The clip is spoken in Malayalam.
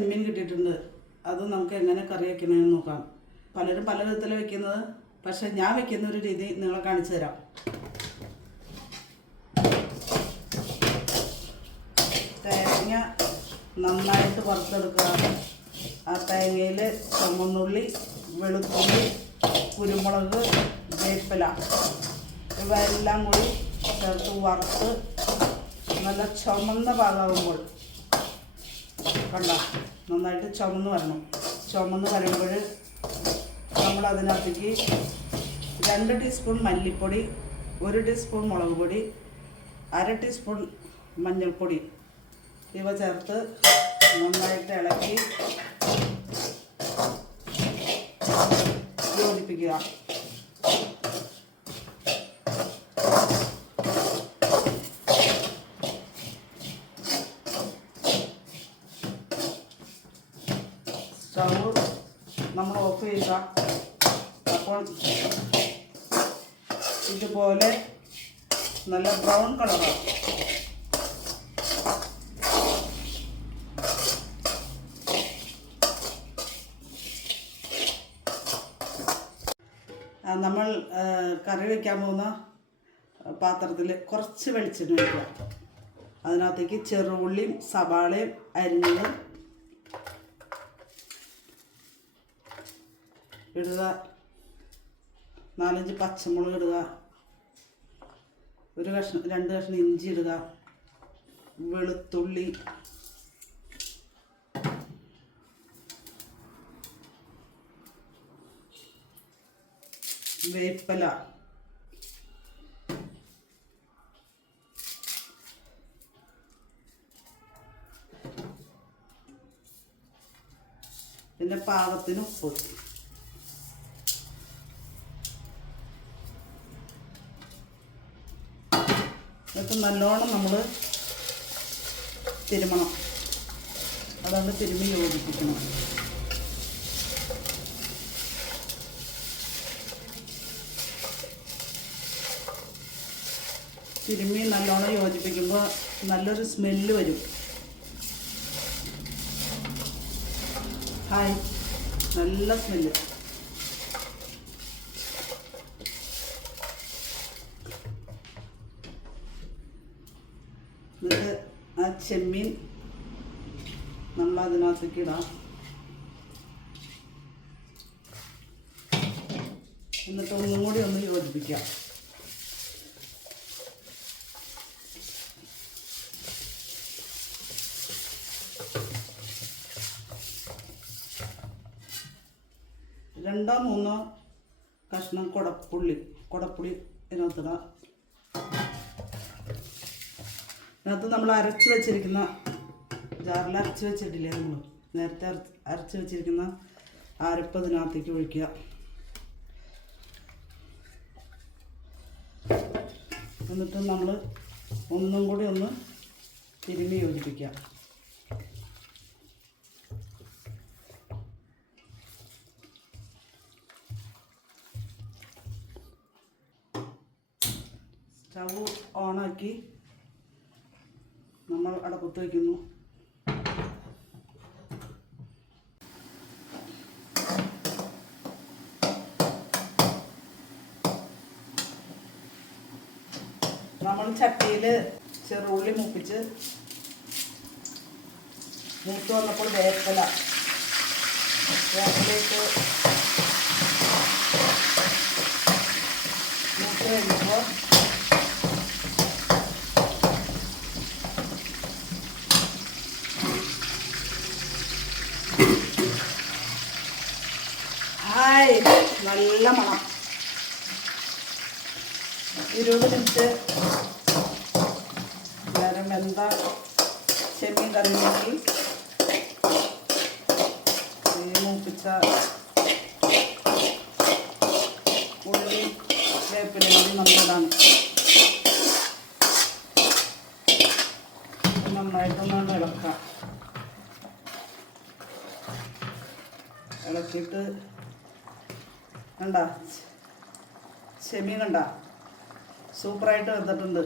ചെമ്മീൻ കിട്ടിയിട്ടുണ്ട്. അത് നമുക്ക് എങ്ങനെ കറി വയ്ക്കണമെന്ന് നോക്കാം. പലരും പല വിധത്തിലാണ് വെക്കുന്നത്. പക്ഷെ ഞാൻ വെക്കുന്ന ഒരു രീതി നിങ്ങളെ കാണിച്ചു തരാം. തേങ്ങ നന്നായിട്ട് വറുത്തെടുക്കുക. ആ തേങ്ങയിൽ ചുമന്നുള്ളി, വെളുത്തുള്ളി, കുരുമുളക്, വേപ്പില ഇവയെല്ലാം കൂടി ചേർത്ത് വറുത്ത് നല്ല ചുമന്ന പാകമാകുമ്പോൾ കണ്ട നന്നായിട്ട് ചുമന്ന് വരണം. ചുമന്ന് വരുമ്പോൾ നമ്മൾ അതിനകത്തേക്ക് 2 ടീസ്പൂൺ മല്ലിപ്പൊടി, 1 ടീസ്പൂൺ മുളക് പൊടി, 1/2 ടീസ്പൂൺ മഞ്ഞൾപ്പൊടി ഇവ ചേർത്ത് നന്നായിട്ട് ഇളക്കി യോജിപ്പിക്കുക. സ്റ്റവ് നമ്മൾ ഓഫ് ചെയ്യുക. അപ്പോൾ ഇതുപോലെ നല്ല ബ്രൗൺ കളറാണ്. നമ്മൾ കറി വയ്ക്കാൻ പോകുന്ന പാത്രത്തിൽ കുറച്ച് വെളിച്ചെണ്ണ ഒഴിക്കുക. അതിനകത്തേക്ക് ചെറുള്ളിയും സവാളയും അരിഞ്ഞത് ഇടുക. 4-5 പച്ചമുളക് ഇടുക. 2 കഷ്ണം ഇഞ്ചി ഇടുക. വെളുത്തുള്ളി, വേപ്പില, പിന്നെ പാകത്തിന് ഉപ്പ്. എന്നിട്ട് നല്ലോണം നമ്മൾ തിരുമണം. അതുകൊണ്ട് തിരുമ്മി യോജിപ്പിക്കണം. തിരുമ്മി നല്ലോണം യോജിപ്പിക്കുമ്പോൾ നല്ലൊരു സ്മെല്ല് വരും. ഹായ്, നല്ല സ്മെല്ല്. എന്നിട്ട് ആ ചെമ്മീൻ നമ്മൾ അതിനകത്തേക്ക് ഇടാം. എന്നിട്ട് ഒന്നും കൂടി ഒന്ന് യോജിപ്പിക്കാം. രണ്ടോ മൂന്നോ കഷ്ണം കുടപ്പുളി ഇതിനകത്തിടാം. ഇതിനകത്ത് നമ്മൾ അരച്ച് വെച്ചിരിക്കുന്ന ജാറിൽ അരച്ച് വെച്ചിട്ടില്ലേ, നമ്മൾ നേരത്തെ അരച്ച് വെച്ചിരിക്കുന്ന അരപ്പ് ഇതിനകത്തേക്ക് ഒഴിക്കുക. എന്നിട്ട് നമ്മൾ ഒന്നും കൂടി ഒന്ന് തിരുമ്മി യോജിപ്പിക്കുക. സ്റ്റവ് ഓണാക്കി നമ്മൾ അടപ്പത്ത് വയ്ക്കുന്നു. നമ്മൾ ചട്ടിയിൽ ചെറുള്ളി മൂപ്പിച്ച് മൂത്ത് വന്നപ്പോൾ വേപ്പിലേക്ക് മൂത്ത് കഴിയുമ്പോൾ നല്ല മണം. 20 മിനിറ്റ് നേരം വെന്ത ചെമ്മീൻ കറിയിലേക്ക് മൂപ്പിച്ച ഉള്ളി വേപ്പിലയും നമ്മളിടാണ്. നന്നായിട്ടൊന്ന് ഇളക്കാം. ഇളക്കിയിട്ട് കണ്ട ചെമ്മീൻ കണ്ട സൂപ്പറായിട്ട് വെന്തിട്ടുണ്ട്.